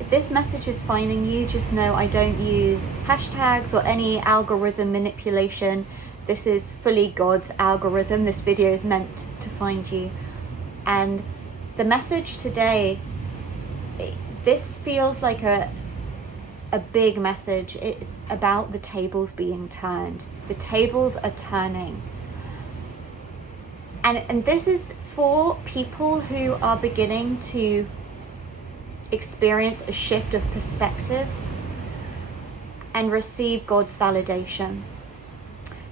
If this message is finding you, just know I don't use hashtags or any algorithm manipulation. This is fully God's algorithm. This video is meant to find you. And the message today, this feels like a big message. It's about the tables being turned. The tables are turning. And this is for people who are beginning to experience a shift of perspective and receive God's validation.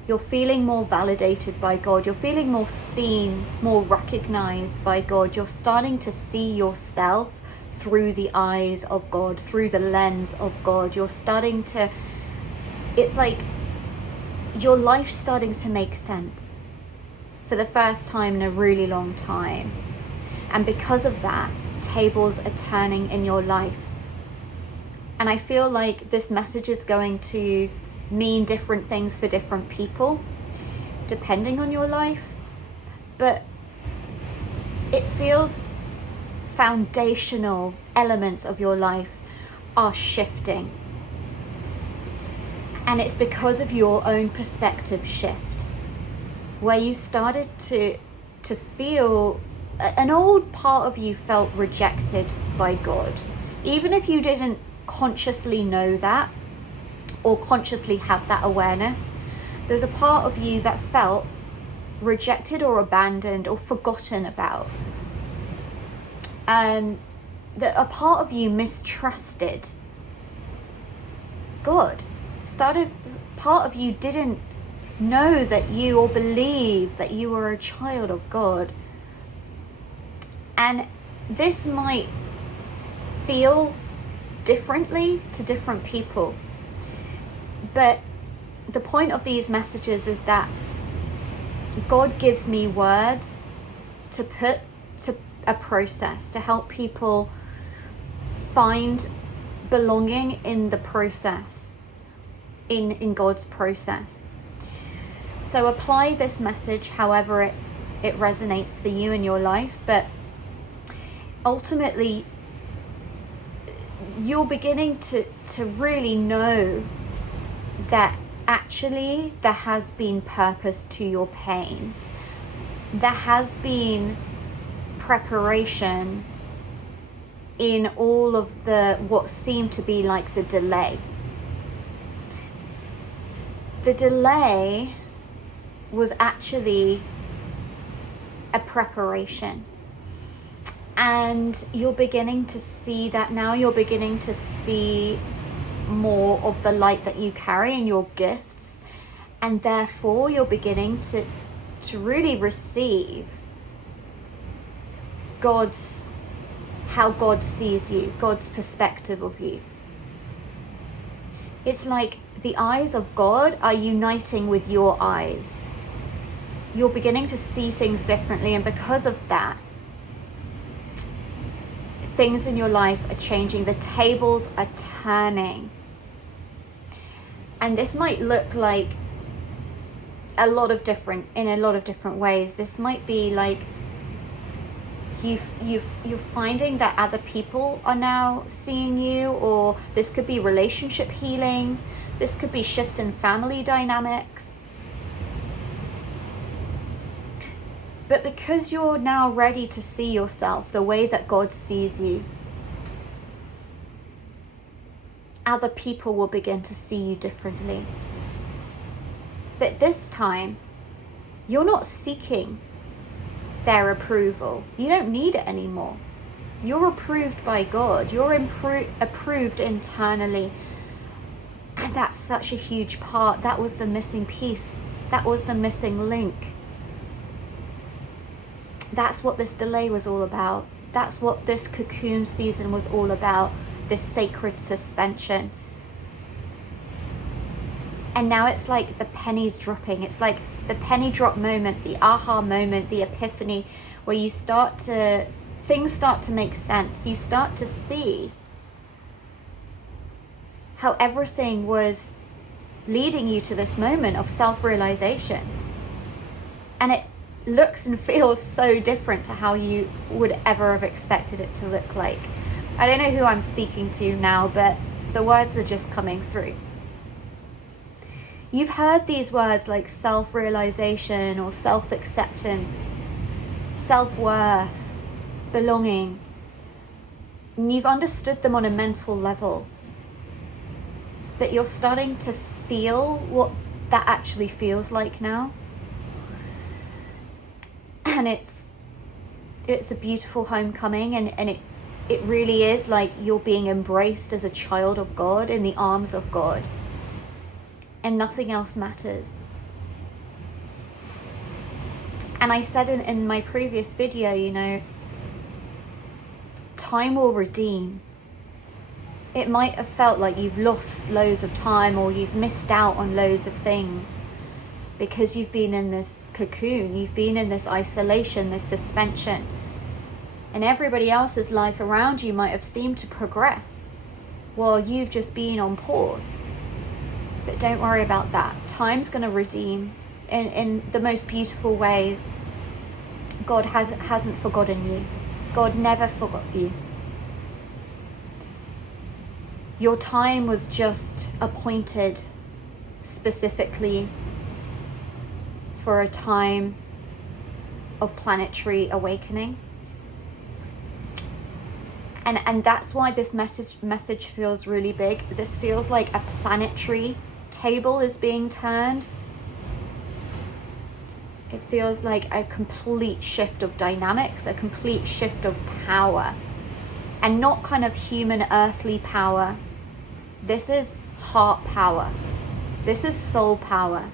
You're feeling more validated by God. You're feeling more seen, more recognized by God. You're starting to see yourself through the eyes of God, through the lens of God. You're starting to, it's like your life's starting to make sense for the first time in a really long time. And because of that, tables are turning in your life. And I feel like this message is going to mean different things for different people, depending on your life. But it feels foundational elements of your life are shifting. And it's because of your own perspective shift, where you started to feel, an old part of you felt rejected by God. Even if you didn't consciously know that or consciously have that awareness, there's a part of you that felt rejected or abandoned or forgotten about. And that a part of you mistrusted God. Part of you didn't know that you, or believe that you were a child of God. And this might feel differently to different people. But the point of these messages is that God gives me words to put to a process to help people find belonging in the process, in God's process. So apply this message however it resonates for you in your life. But ultimately, you're beginning to really know that actually there has been purpose to your pain. There has been preparation in all of what seemed to be like the delay. The delay was actually a preparation. And you're beginning to see that now. You're beginning to see more of the light that you carry and your gifts. And therefore, you're beginning to really receive how God sees you, God's perspective of you. It's like the eyes of God are uniting with your eyes. You're beginning to see things differently, and because of that, things in your life are changing. The tables are turning. And this might look like in a lot of different ways. This might be like you're finding that other people are now seeing you, or this could be relationship healing. This could be shifts in family dynamics. But because you're now ready to see yourself the way that God sees you, other people will begin to see you differently. But this time, you're not seeking their approval. You don't need it anymore. You're approved by God. You're approved internally. And that's such a huge part. That was the missing piece. That was the missing link. That's what this delay was all about. That's what this cocoon season was all about. This sacred suspension. And now it's like the pennies dropping. It's like the penny drop moment, the aha moment, the epiphany, where things start to make sense. You start to see how everything was leading you to this moment of self-realization. And it looks and feels so different to how you would ever have expected it to look like. I don't know who I'm speaking to now, but the words are just coming through. You've heard these words like self-realization or self-acceptance, self-worth, belonging. And you've understood them on a mental level. But you're starting to feel what that actually feels like now. And it's a beautiful homecoming, and it really is like you're being embraced as a child of God in the arms of God. And nothing else matters. And I said in my previous video, you know, time will redeem. It might have felt like you've lost loads of time or you've missed out on loads of things because you've been in this cocoon, you've been in this isolation, this suspension. And everybody else's life around you might have seemed to progress while you've just been on pause. But don't worry about that. Time's going to redeem in the most beautiful ways. God hasn't forgotten you. God never forgot you. Your time was just appointed specifically for a time of planetary awakening. And that's why this message feels really big. This feels like a planetary table is being turned. It feels like a complete shift of dynamics, a complete shift of power, and not kind of human earthly power. This is heart power. This is soul power.